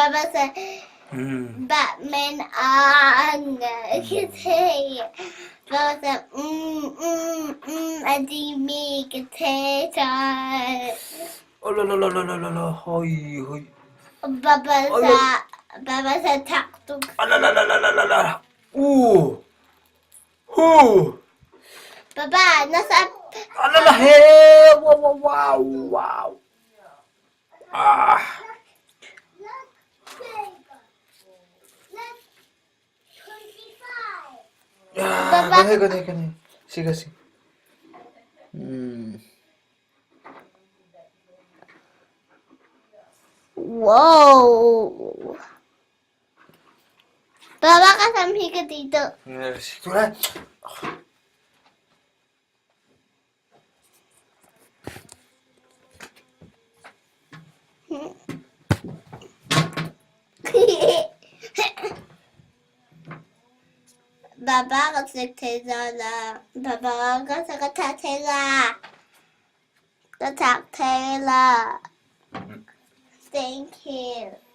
Baba said, Mm. Batman ang kasi Baba said, Adimi kasi Oh, la, la, la, la, la, la, la. Hoy, hoy. Baba sa taktok. Ah, la, la, la, la, la, la, la. Ooh. Baba, nasa... Ah, la, la, he. Wow, wow, wow, wow. Ah. Ah, Baba, ganun. Sige, sige. Hmm. wow. Baba, kasama ka dito. Sige na. Baba, kasi Taylor. Baba, kasi Taylor. Taylor. Thank you.